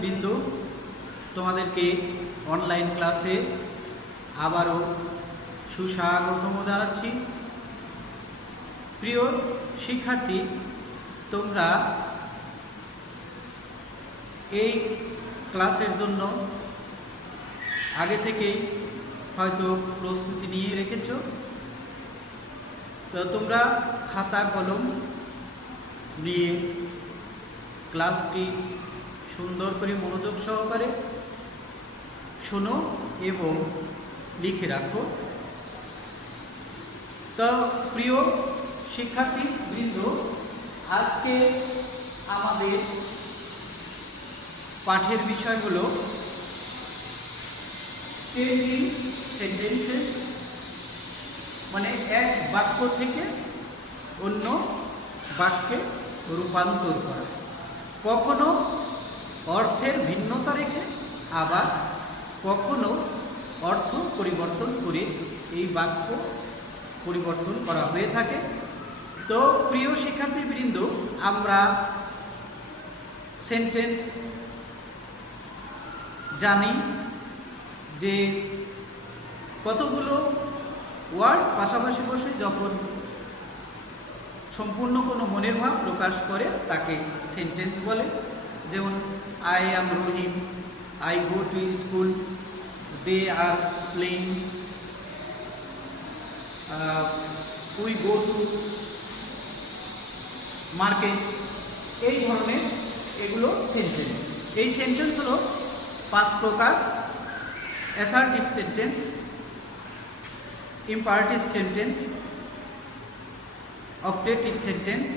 শিক্ষার্থীবৃন্দ, তোমাদেরকে অনলাইন ক্লাসে আবারও সুস্বাগতম জানাচ্ছি। প্রিয় শিক্ষার্থী, তোমরা এই ক্লাসের জন্য আগে থেকেই হয়তো প্রস্তুতি নিয়ে রেখেছ। তো তোমরা খাতা কলম নিয়ে ক্লাসটি সুন্দর করে মনোযোগ সহকারে শোনো এবং লিখে রাখো। তো প্রিয় শিক্ষার্থীবৃন্দ, আজকে আমাদের পাঠের বিষয় হলো চেঞ্জিং সেন্টেন্সেস, মানে এক বাক্য থেকে অন্য বাক্যে রূপান্তর করা। কখনো অর্থের ভিন্নতা রেখে, আবার কখনো অর্থ পরিবর্তন করে এই বাক্য পরিবর্তন করা হয়ে থাকে। তো প্রিয় শিক্ষার্থীবৃন্দ, আমরা সেন্টেন্স জানি যে কতগুলো ওয়ার্ড পাশাপাশি বসে যখন সম্পূর্ণ কোনো মনের ভাব প্রকাশ করে তাকে সেন্টেন্স বলে। যেমন I am Rahim, I go to school, they are playing, we go to market. এই ধরনের এগুলো সেন্টেন্স। এই সেন্টেন্স হলো 5 প্রকার: assertive sentence, imperative sentence, objective sentence,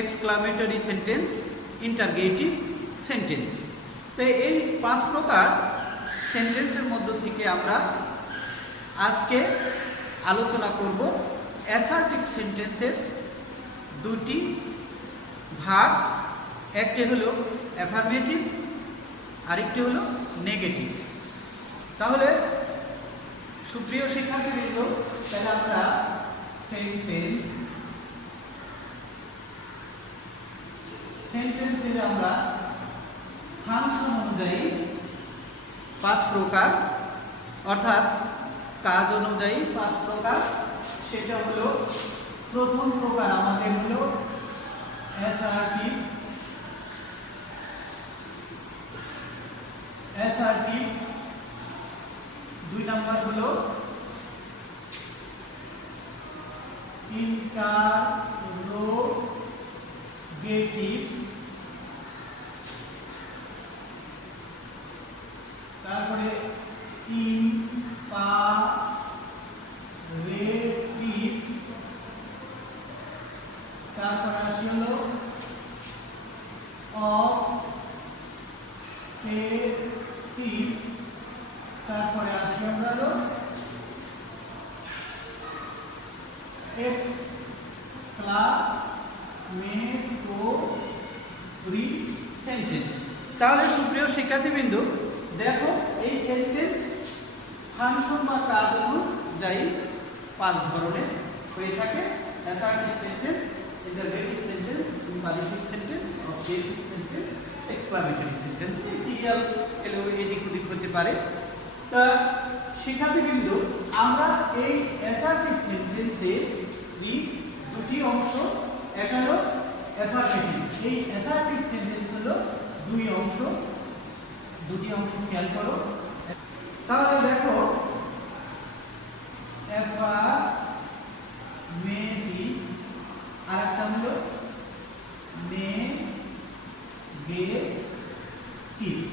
exclamatory sentence, interrogative sentence. তো এই 5 প্রকার সেন্টেন্সের মধ্য থেকে আমরা আজকে আলোচনা করব অ্যাসার্টিভ সেন্টেন্সের 2টি ভাগ। একটি হলো অ্যাফার্মেটিভ, আরেকটি হলো নেগেটিভ। তাহলে সুপ্রিয় শিক্ষার্থীবৃন্দ, তাহলে আমরা সেন্টেন্সের আমরা ফাংশন অনুযায়ী 5 প্রকার, অর্থাৎ কাজ অনুযায়ী 5 প্রকার। সেটা হলো, প্রথম প্রকার আমাদের হলো অ্যাসার্টিভ। 2 নাম্বার হলো ইন্টারোগেটিভ। তারপরে ইম্পারেটিভ। তারপরে আসি হলো অবজেক্টিভ। তারপরে আসি আমরা হলো এক্সক্লামেটরি সেন্টেন্স। তাহলে সুপ্রিয় শিক্ষার্থীবৃন্দ, দেখো এই সেন্টেন্স ফাংশন বা কাজ অনুযায়ী 5 ধরনের হয়ে থাকে: assertive sentence, interrogative sentence, imperative sentence, objective sentence, exclamatory sentence. এই সিরিয়াল এদিক ওদিক হতে পারে। তা শিক্ষার্থীবৃন্দ, আমরা এই অ্যাসার্টিভ সেন্টেন্সে 2টি অংশ। একটা হলো অ্যাফার্মেটিভ। এই অ্যাসার্টিভ সেন্টেন্স হলো 2টি অংশ খেয়াল করো। তাহলে দেখো, অ্যাফার্মেটিভ আর একটা হলো নেগেটিভ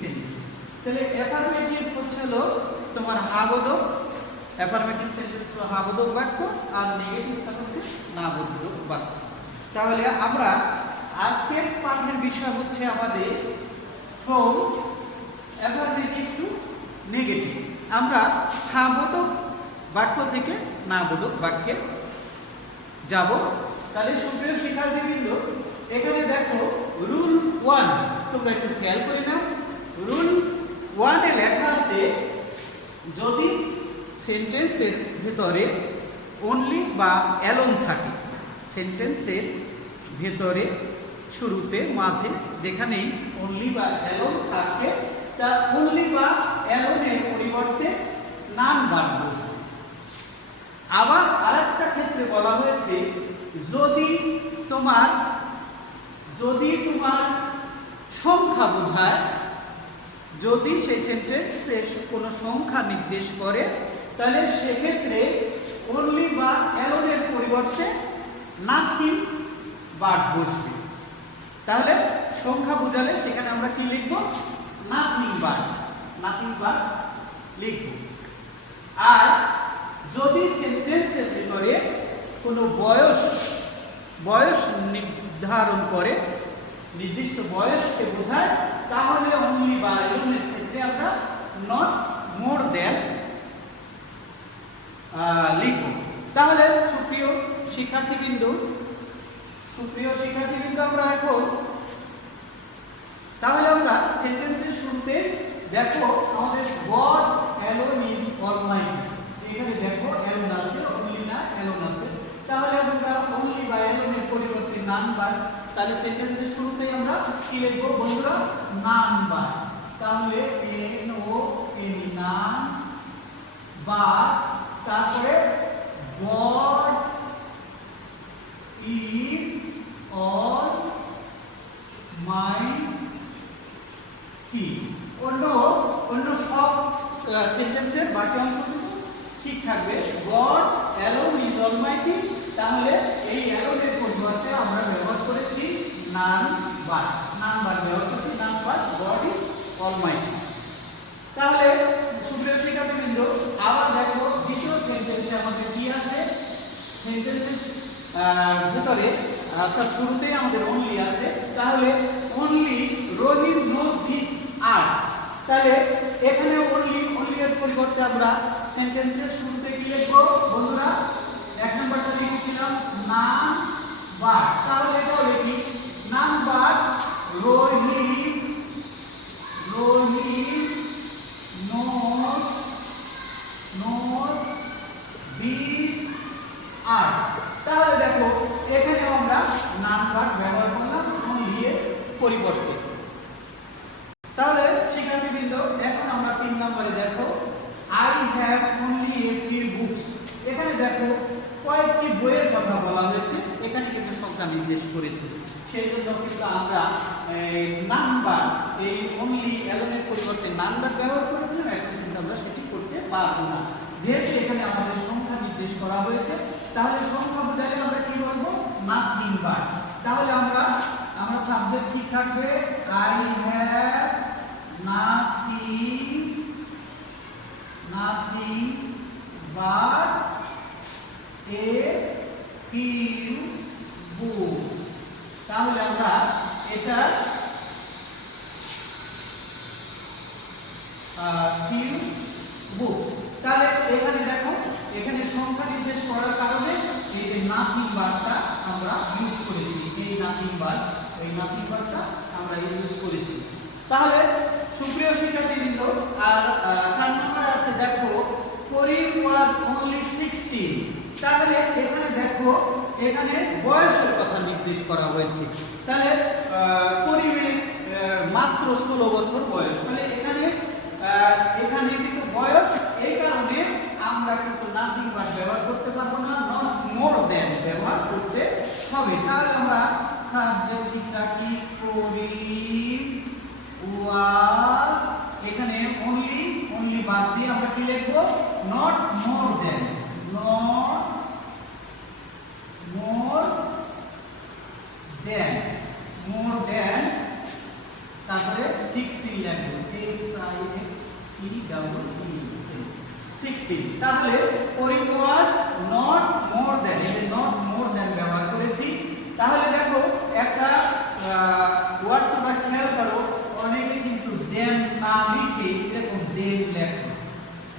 সেন্টেন্স। তাহলে অ্যাফার্মেটিভ হলো তোমার হাবোধক, অ্যাফার্মেটিভ সেন্টেন্স হলো হাবোধক বাক্য, আর নেগেটিভটা হচ্ছে নাবোধক বাক্য। তাহলে আমরা আজকের পাঠের বিষয় হচ্ছে আমাদের ফ্রম অ্যাফার্মেটিভ টু নেগেটিভ। আমরা হাবোধক বাক্য থেকে নাবোধক বাক্যে যাব। তাহলে সুপ্রিয় শিক্ষার্থীবৃন্দ, এখানে দেখো রুল 1, তোমরা একটু খেয়াল করে নাও। রুল 1 এ লেখা আছে, যদি সেন্টেন্সের ভিতরে অনলি বা অ্যালোন থাকে, সেন্টেন্সের ভেতরে শুরুতে মাঝে যেখানেই অনলি বা অ্যালোন থাকে তা অনলি বা অ্যালোনের পরিবর্তে নান ভার্ব বসবে। আবার আরেকটা ক্ষেত্রে বলা হয়েছে যদি তোমার সংখ্যা বোঝায়, যদি সেই সেন্টেন্সে কোনো সংখ্যা নির্দেশ করে তাহলে সেক্ষেত্রে অনলি বা অ্যালোনের পরিবর্তে নাথিং ভার্ব বসবে। তাহলে সংখ্যা বোঝালে সেখানে আমরা কি লিখব? নাথিং ভার্ব লিখব। আর যদি সেন্টেন্সের ভিতরে কোনো বয়স নির্ধারণ করে, নির্দিষ্ট বয়সকে বোঝায়, তাহলে অনলি বা অ্যালোনের ক্ষেত্রে আমরা নট মোর দ্যান লিখব। তাহলে সুপ্রিয় শিক্ষার্থীবৃন্দ আমরা এখন সেন্টেন্সের শুরুতে দেখো আমাদের গড অ্যালোন ইজ অলমাইটি, এখানে দেখো অ্যালোন আছে, অনলি না অ্যালোন আছে। তাহলে আমরা অনলি বা অ্যালোনের পরিবর্তে নান ভার্ব, তাহলে সেন্টেন্সের শুরুতেই আমরা কি লিখব বন্ধুরা? নান ভার্ব। তাহলে এন ও এন নান ভার্ব, তারপরে গড ইজ অলমাইটি। অন্য সব সেন্টেন্সের বাকি অংশটুকু ঠিক থাকবে। গড অ্যালোন ইজ অলমাইটি, তাহলে এই অ্যালোনের পরিবর্তে আমরা ব্যবহার করেছি নান ভার্ব ব্যবহার করেছি, নান ভার্ব গড ইজ অলমাইটি। তাহলে সুপ্রিয় শিক্ষার্থীবৃন্দ আবার দেখো দ্বিতীয় সেন্টেন্সে আমাদের কি আছে? সেন্টেন্সের ভিতরে অর্থাৎ শুরুতেই আমাদের অনলি আছে। তাহলে only Rohit knows this art, তাহলে এখানে অনলি এর পরিবর্তে আমরা সেন্টেন্সের শুরুতে কি লিখব বন্ধুরা? এক নম্বরটা লিখেছিলাম নান ভার্ব, তাহলে এটাও লিখি non verb Rohit knows this art. তাহলে দেখো এখানে আমরা নান ভার্ব ব্যবহার করলাম অনলি এর পরিবর্তে। তাহলে শিক্ষার্থীবৃন্দ এখন আমরা 3 নম্বরে দেখো I have only a few books. এখানে দেখো কয়েকটি বইয়ের কথা বলা হয়েছে, এখানে কিন্তু সংখ্যা নির্দেশ করেছে। সেই জন্য কিন্তু আমরা নাম্বার এই অনলি অ্যালোনের পরিবর্তে নাম্বার ব্যবহার করেছিলাম, এখন কিন্তু আমরা সেটি করতে পারবো না, যেহেতু এখানে আমাদের সংখ্যা নির্দেশ করা হয়েছে। তাহলে সংখ্যা বোঝালে আমরা কি বলবো? Nothing verb. তাহলে আমরা সাবজেক্ট ঠিক থাকবে I have nothing verb a few books. তাহলে আমরা এটা ফিউ বুকস। তাহলে এখানে দেখো এখানে সংখ্যা নির্দেশ করার কারণে এই যে নাথিং ভার্বটা আমরা ইউজ করেছি, এই নাথিং ভার্বটা আমরা ইউজ করেছি। তাহলে সুপ্রিয় শিক্ষার্থীবৃন্দ আর 4 নম্বরে আছে দেখো করিম ওয়াজ অনলি 16। তাহলে এখানে দেখো এখানে বয়সের কথা নির্দেশ করা হয়েছে। তাহলে করিমের মাত্র 16 বছর বয়স, তাহলে এখানে কিন্তু বয়স, এই কারণে আমরা কিন্তু নাথিং ভার্ব ব্যবহার করতে পারবো না, নট মোর দ্যান ব্যবহার করতে হবে। তাহলে আমরা সাবজেক্ট ঠিক রাখি করিম ওয়াজ, এখানে অনলি বাদ দিয়ে আমরা কি লিখবো? নট মোর দ্যান তারপরে 16 লিখবো, XIXE 16। তাহলে করিম ওয়াজ নট মোর দ্যান, এই নট মোর দ্যান ব্যবহার করেছি। তাহলে দেখো একটা ওয়ার্ড তোমরা খেয়াল করো, অনেকে কিন্তু দেন না লিখে এরকম দেন লেখো,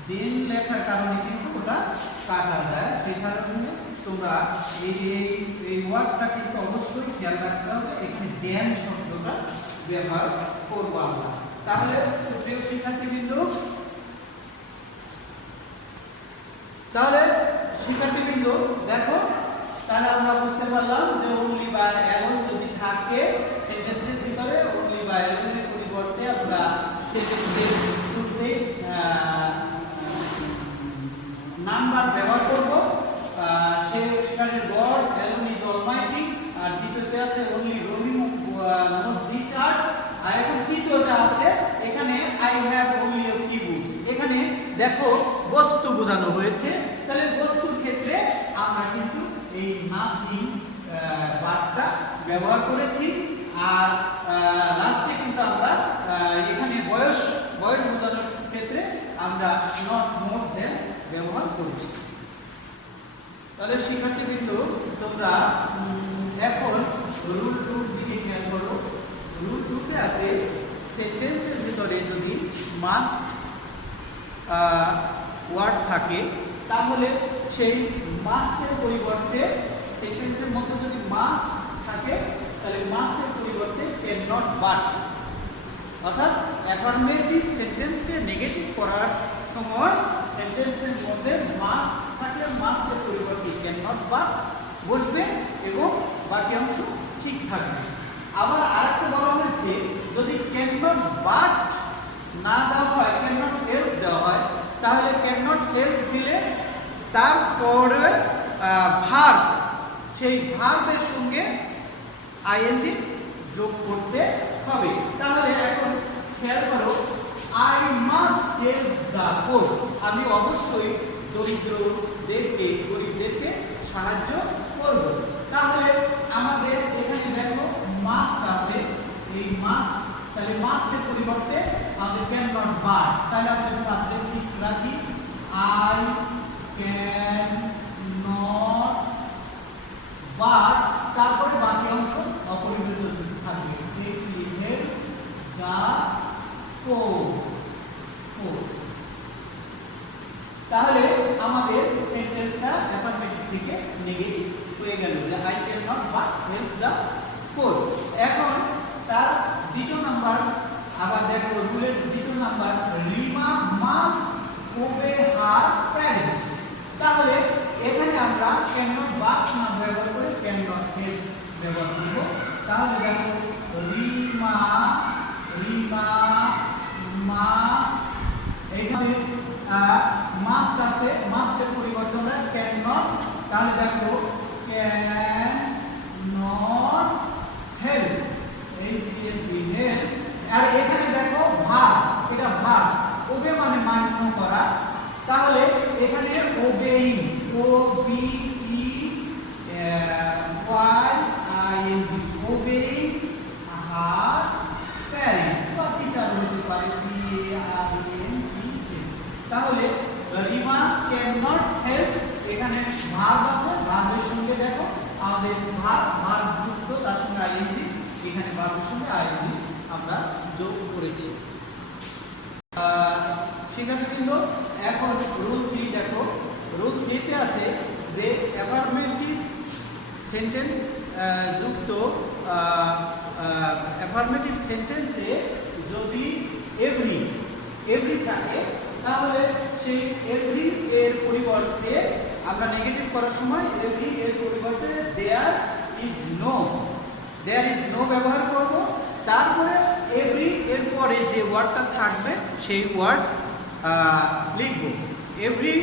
দেন লেখার কারণে কিন্তু ওটা কাটা যায়। সেই কারণে তোমরা এই ওয়ার্ডটা কিন্তু অবশ্যই খেয়াল রাখতে হবে, এখানে দেন শব্দটা ব্যবহার করবো আমরা। তাহলে সুপ্রিয় শিক্ষার্থীবৃন্দ দেখো, তাহলে আমরা বুঝতে পারলাম যে অনলি বা অ্যালোন যদি থাকে সেন্টেন্সের ভিতরে only বা alone এর পরিবর্তে আমরা সেন্টেন্সের শুরুতে নাম্বার ব্যবহার করব। সেখানে গড alone is almighty, আর দ্বিতীয়তে আছে only Romeo knows this art, আর এখন তৃতীয়টা আছে এখানে I have only a few books। এখানে দেখো বস্তু বোঝানো হয়েছে, তাহলে বস্তুর ক্ষেত্রে আমরা কিন্তু এই নাথিং বার্বটা ব্যবহার করেছি। আর লাস্টে কিন্তু আমরা এখানে বয়স বোঝানোর ক্ষেত্রে আমরা নট মোর দেন ব্যবহার করেছি। তাহলে শিক্ষার্থীবৃন্দ, তোমরা এখন রুল 2 দিকে খেয়াল করো। রুল 2 তে আছে সেন্টেন্সের ভিতরে যদি মাস্ট ওয়ার্ড থাকে তাহলে সেই মাস্টের পরিবর্তে সেন্টেন্সের মধ্যে যদি মাস্ট থাকে তাহলে মাস্টের পরিবর্তে ক্যান নট বাট, অর্থাৎ অ্যাফার্মেটিভ সেন্টেন্সকে নেগেটিভ করার সময় সেন্টেন্সের মধ্যে মাস্ট থাকলে মাস্টের পরিবর্তে ক্যান নট বাট বসবে এবং বাকি অংশ ঠিক থাকবে। আবার আরেকটা বলা হয়েছে যদি ক্যান নট বাট না দেওয়া হয়, ক্যান নট হেল্প দেওয়া হয়, তাহলে ক্যান নট হেল্প দিলে তারপরে ভার্ব, সেই ভার্বের সঙ্গে আইএনজি যোগ করতে হবে। তাহলে এখন খেয়াল করো, I must help the poor, আমি অবশ্যই দরিদ্রদেরকে গরিবদেরকে সাহায্য করব। তাহলে আমাদের এখানে দেখো মাস্ট আছে, এই মাস্ট, তাহলে মাস্টের পরিবর্তে আমাদের ক্যান নট বাট, তাহলে আমাদের সাবজেক্ট ঠিক রাখি আই ক্যান নট বাট, তারপরে বাকি অংশ অপরিবর্তিত থাকবে। তাহলে আমাদের সেন্টেন্সটা অ্যাফার্মেটিভ থেকে নেগেটিভ হয়ে গেল, যে I can not but help the poor. এখন তার দ্বিতীয় নাম্বার, আবার দেখো রুলের দ্বিতীয় number, Rima must ওবে her parents. তাহলে এখানে আমরা ক্যান নট বাট না ব্যবহার করে ক্যান নট হেল্প ব্যবহার করব। তাহলে দেখো রিমা মাস্ট, এখানে মাস্ট আছে, মাস্টের পরিবর্তে আমরা ক্যান নট, তাহলে দেখো ক্যান নট হেল্প, হেল্প। আর এখানে দেখো ভার্ব, এটা ভার্ব, ওবে মানে মান্য করা, তাহলে এখানে obeying, O B E Y I N G, obeying her parents বা টিচার হতে পারে, P A R E N T. তাহলে রিমা ক্যান নট হেল্প, এখানে ভার্ব আছে, ভার্বের সঙ্গে দেখো আমাদের ভার্ব যুক্ত, তার সঙ্গে আইএনজি, এখানে ভার্বের সঙ্গে আইএনজি আমরা যোগ করেছি। শিক্ষার্থীবৃন্দ, এখন রুল 3 দেখো। রুল 3 তে আছে যে অ্যাফার্মেটিভ সেন্টেন্স যুক্ত অ্যাফার্মেটিভ সেন্টেন্সে যদি এভরি থাকে তাহলে সেই এভরি এর পরিবর্তে আমরা নেগেটিভ করার সময় এভরি এর পরিবর্তে দেয়ার ইজ নো ব্যবহার করব। তারপরে এভরি এর পরে যে ওয়ার্ডটা থাকবে সেই ওয়ার্ড লিখব। এভরি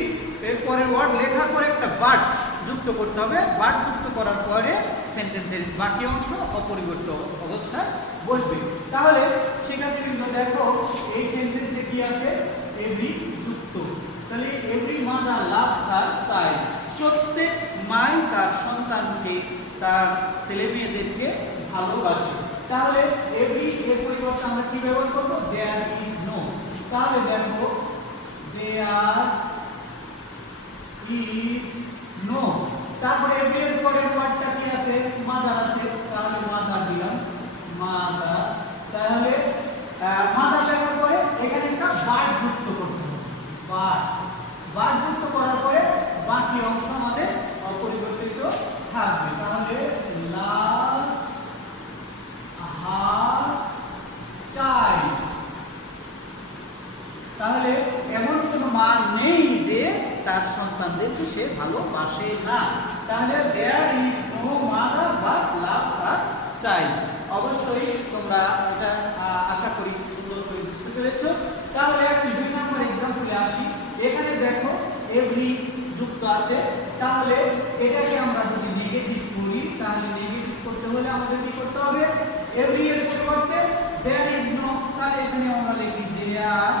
এর পরে ওয়ার্ড লেখার পরে একটা বাট যুক্ত করতে হবে, বাট যুক্ত করার পরে সেন্টেন্সের বাকি অংশ অপরিবর্তিত অবস্থায় বসবে। তাহলে শিক্ষার্থীবৃন্দ দেখো এই সেন্টেন্সে কি আছে, এভরি যুক্ত, তাহলে every mother loves her child, প্রত্যেক মাই তার সন্তানকে, তার ছেলে মেয়েদেরকে ভালোবাসে। তাহলে এভরি এর পরিবর্তে আমরা কি ব্যবহার করব, দেয়ার ইজ নো। তাহলে দেখো দেয়ার ইজ নো, তারপরে এভরি এর পরের ওয়ার্ডটা কি আছে, মাদার আছে, তাহলে মাদার দিলাম, মাদার। তাহলে মাদার লেখার পরে এখানে একটা বাট যুক্ত করতে হবে, বাট যুক্ত করার পরে বাকি অংশ আমাদের অপরিবর্তিত থাকবে। তাহলে লাভ হার চাইল্ড, তাহলে এমন কোনো মা নেই যে তার সন্তানদেরকে সে ভালোবাসে না। তাহলে there is no mother but loves her চাই। অবশ্যই তোমরা এটা আশা করি সুন্দর করে বুঝতে পেরেছো। তাহলে একটি 2 নম্বর एग्जांपले আসি। এখানে দেখো এভরি যুক্ত আছে, তাহলে এটাকে আমরা যদি নেগেটিভ করি তাহলে নেগেটিভ করতে হলে আমাদের কি করতে হবে? এভরি এর পরিবর্তে দেয়ার ইজ নো, তাহলে এখানে আমরা লিখি দেয়ার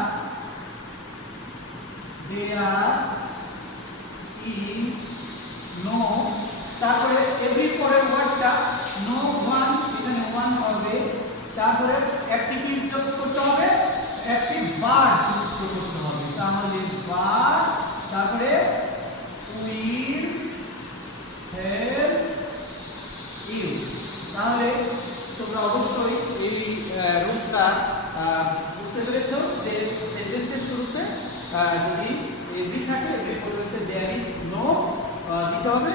ইজ নো। তারপরে এভরি পরের ওয়ার্ডটা নো ওয়ান, এখানে ওয়ান হবে। তারপরে একটি কি যোগ করতে হবে? একটি বার যুক্ত করতে হবে। তাহলে বার, তারপরে উইল হেল্প ইউ। তাহলে তোমরা অবশ্যই এই রুলসটা বুঝতে পেরেছো যে সেন্টেন্সের শুরুতে যদি এভরি থাকে এর পরিবর্তে দেয়ার ইজ নো দিতে হবে,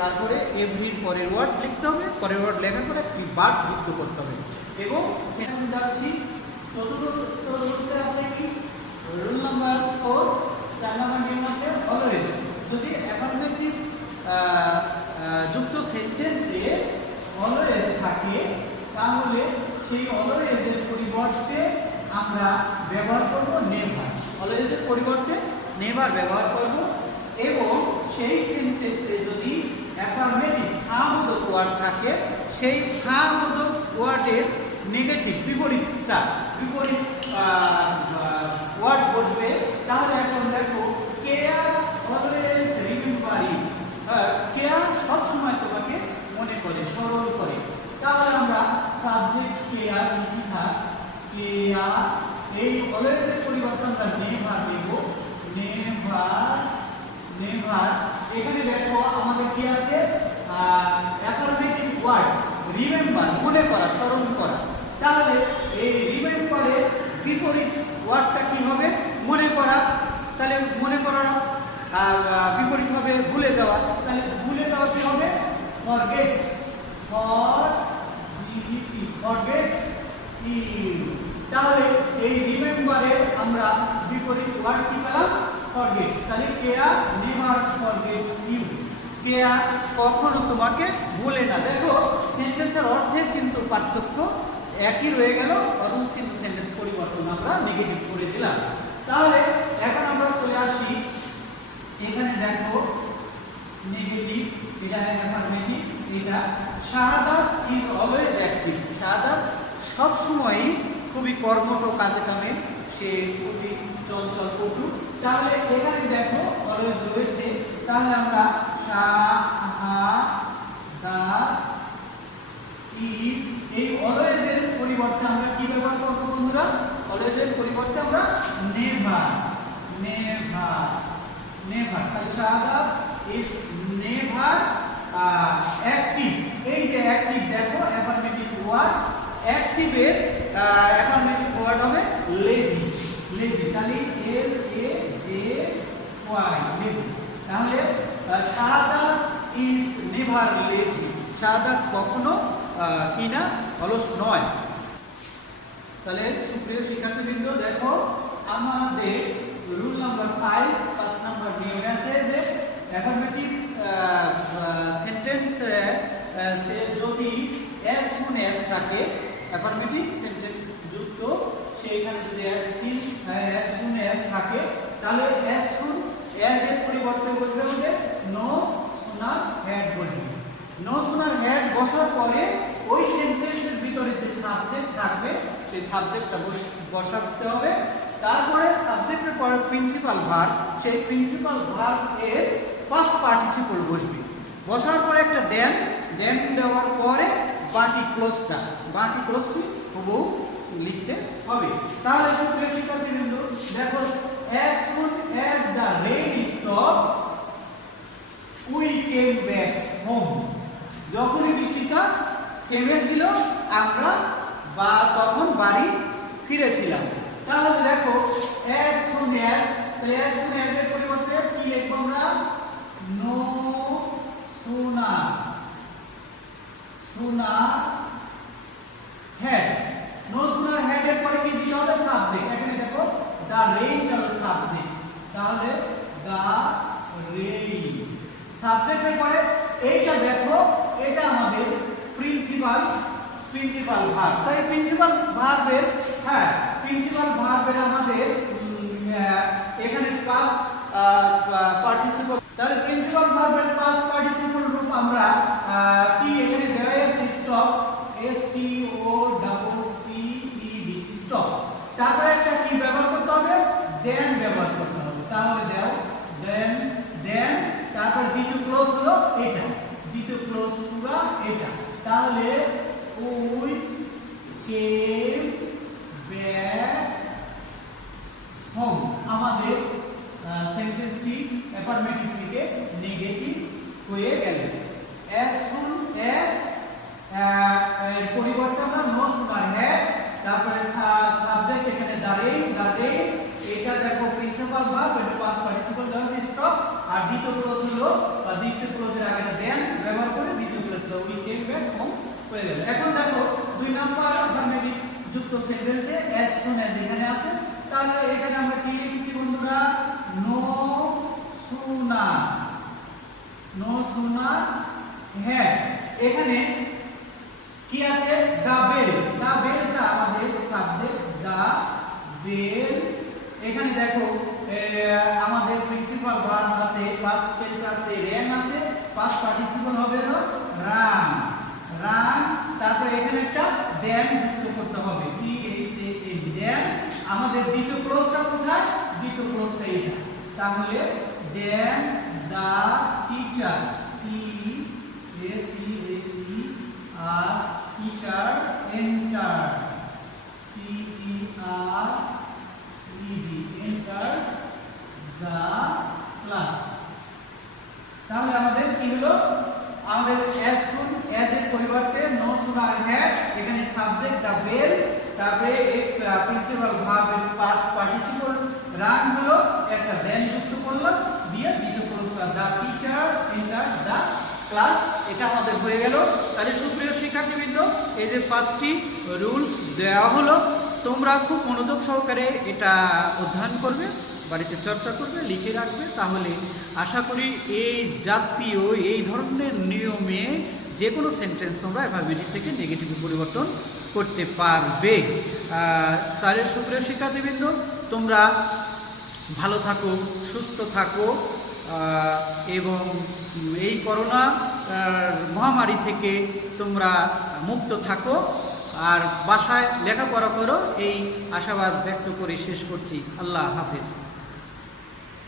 তারপরে এভরির পরের ওয়ার্ড লিখতে হবে, পরের ওয়ার্ড লেখার পরে একটি ভার্ব যুক্ত করতে হবে। এবং সেখানে যাচ্ছি চতুর্থ রুলসে আছে কি? রুল নাম্বার 4, 4 নাম্বার নিয়ম আছে অলওয়েজ। যদি অ্যাফার্মেটিভ যুক্ত সেন্টেন্সে অলওয়েজ থাকে তাহলে সেই অলওয়েজ এর পরিবর্তে আমরা ব্যবহার করব নেভার। অলওয়েজ এর পরিবর্তে নেভার ব্যবহার করব। এবং সেই সেন্টেন্সে যদি অ্যাফার্মেটিভ হ্যাঁবোধক ওয়ার্ড থাকে, সেই হ্যাঁবোধক ওয়ার্ডের নেগেটিভ বিপরীত ওয়ার্ড বসবে। তাহলে এখন দেখো কেয়ার অলওয়েজ রিমেম্বারিং, কেয়ার সবসময় তোমাকে মনে করে, স্মরণ করে। তাহলে আমরা সাবজেক্ট কেয়ার লিখা, কেয়ার এই অলওয়েজ এর পরিবর্তে আমরা নেভার দেব, নেভার। এখানে দেখো আমাদের কি আছে? অ্যাফার্মেটিভ ওয়ার্ড রিমেম্বার, মনে করা, স্মরণ করা। তাহলে এই রিমেম্বারের বিপরীত ওয়ার্ডটা কি হবে? মনে করা। তাহলে মনে করার বিপরীত হবে ভুলে যাওয়া। তাহলে ভুলে যাওয়া কি হবে? Forgets, forgets you. তাহলে এই রিমেম্বারের আমরা বিপরীত ওয়ার্ড কি পেলাম? ফরগেটস। তাহলে care never forgets you, care কখনো তোমাকে ভুলে না। দেখো সেন্টেন্সের অর্থের কিন্তু পার্থক্য একই রয়ে গেল, অথচ কিন্তু সেন্টেন্স পরিবর্তন আমরা নেগেটিভ করে দিলাম। তাহলে এখন আমরা চলে আসি, এখানে দেখো নেগেটিভ, এটা অ্যাফার্মেটিভ, এটা শাহাদাত ইজ অলওয়েজ অ্যাক্টিভ। শাহাদাত সবসময়ই খুবই কর্মঠ, কাজে কামে সে খুবই চঞ্চল পটু। তাহলে এখানে দেখো অলওয়েজ রয়েছে, তাহলে আমরা শাহাদাত ইজ, এই অলওয়েজ এর পরিবর্তে আমরা কি ব্যবহার করব বন্ধুরা? অলওয়েজ এর পরিবর্তে আমরা নেভার, তাহলে শাহাদাত ইজ নেভার অ্যাক্টিভ। এই যে অ্যাক্টিভ দেখো অ্যাফার্মেটিভ ওয়ার্ড, অ্যাক্টিভের অ্যাফার্মেটিভ ওয়ার্ড হবে লেজি, তাহলে এল এ জে ওয়াই, লেজি। তাহলে শাহাদাত ইজ নেভার লেজি, শাহাদাত কখনো কি না, অলস নয়। তাহলে সুপ্রিয় শিক্ষার্থীবৃন্দ দেখো আমাদের রুল নাম্বার 5, 5 নাম্বার নিয়ম আছে যে অ্যাফার্মেটিভ সেন্টেন্স সে যদি as soon as থাকে, অ্যাফার্মেটিভ সেন্টেন্স যুক্ত সেইখানে যদি as soon as থাকে, তাহলে as soon as এর পরিবর্তে বলতে হবে no sooner had বসবে। no sooner had বসার পরে ওই সেন্টেন্সের ভিতরে যে সাবজেক্ট থাকবে সেই সাবজেক্টটা বসাতে হবে। তারপরে সাবজেক্টের পরে প্রিন্সিপাল ভার্ব, সেই প্রিন্সিপাল ভার্ব এর পাস্ট পার্টিসিপল বসবে। বসার পরে একটা দেন দেওয়ার পরে বাকি ক্লোজটা, হুবহু লিখতে হবে। তাহলে সুপ্রিয় শিক্ষার্থীবৃন্দ দেখো as soon as the rain stopped we came back home, যখনই বৃষ্টিটা থেমেছিল আমরা তখন বাড়ি ফিরেছিলাম। তাহলে দেখো as soon as এর পরিবর্তে কি লিখব আমরা? no sooner had, no sooner had এর পরে কি দিতে হবে? সাবজেক্ট। এখানে দেখো the rain হলো সাবজেক্ট, তাহলে the rain সাবজেক্টের পরে এইটা দেখো এটা আমাদের প্রিন্সিপাল প্রিন্সিপাল ভার্ব। তাই প্রিন্সিপাল ভার্বের প্রিন্সিপাল ভার্বের আমাদের এখানে পাস্ট পার্টিসিপল। তাহলে প্রিন্সিপাল ভার্বের পাস্ট পার্টিসিপল রূপ আমরা কি এখানে দেওয়া আছে স্টপ, STOPPED স্টপ। তারপরে একটা কি ব্যবহার করতে হবে, দেন ব্যবহার করতে হবে। তাহলে দাও দেন তারপর দ্বিতীয় ক্লোজ হলো এটা, দ্বিতীয় ক্লোজ পুরো এটা। তাহলে উই কেম ব্যাক হোম। আমাদের সেন্টেন্সটি অ্যাফার্মেটিভ থেকে নেগেটিভ হয়ে গেল। as soon as এর পরিবর্তে আমরা নো সুনার হ্যাড, তারপরে সাবজেক্ট এখানে দাঁড়ে এটা দেখো প্রিন্সিপাল ভার্ব, এটা পাস্ট পার্টিসিপল দেওয়া আছে স্টপ, আর দ্বিতীয় ক্লোজ হলো বা দ্বিতীয় ক্লোজের আগে দেন ব্যবহার করে দ্বিতীয় ক্লোজ হলো উই কেম ব্যাক হোম হয়ে গেল। এখন দেখো 2 নাম্বার অ্যাফার্মেটিভ যুক্ত সেন্টেন্সে as soon as এখানে আছে। তাহলে এখানে আমরা কি লিখেছি বন্ধুরা, নো সুনার হ্যাড। এখানে কি আছে, দা বেলটা আমাদের সাবজেক্ট, দা বেল। এখানে দেখো আমাদের প্রিন্সিপাল ভার্ব আছে, পাস্ট টেন্স আছে, র্যান আছে, পাস্ট পার্টিসিপল হবে রান। তারপরে এখানে একটা দেন যুক্ত করতে হবে, দেন। আমাদের দ্বিতীয় ক্লোজটা কোথায়, দ্বিতীয় ক্লোজটা এটা। তাহলে then the teacher, teacher enter, enter the class. তাহলে আমাদের কি হলো, আমাদের as soon as এর পরিবর্তে নো সুনার হ্যাড, এখানে সাবজেক্ট দা বেল, তারপরে প্রিন্সিপাল ভার্বের পাস্ট পার্টিসিপল রান হলো, একটা দেন যুক্ত করলাম, দিয়ে দ্বিতীয় ক্লোজটা দা টিচার এন্টার দা ক্লাস। এটা আমাদের হয়ে গেল। তাহলে সুপ্রিয় শিক্ষার্থীবৃন্দ, এই যে 5টি রুলস দেওয়া হলো, তোমরা খুব মনোযোগ সহকারে এটা অধ্যয়ন করবে, বাড়িতে চর্চা করবে, লিখে রাখবে। তাহলে আশা করি এই জাতীয় এই ধরনের নিয়মে যে কোনো সেন্টেন্স তোমরা অ্যাফার্মেটিভ থেকে নেগেটিভে পরিবর্তন করতে পারবে। তাহলে সুপ্রিয় শিক্ষার্থীবৃন্দ, তোমরা ভালো থাকো, সুস্থ থাকো এবং এই করোনা মহামারী থেকে তোমরা মুক্ত থাকো, আর বাসায় লেখাপড়া করো, এই আশাবাদ ব্যক্ত করে শেষ করছি। আল্লাহ হাফেজ।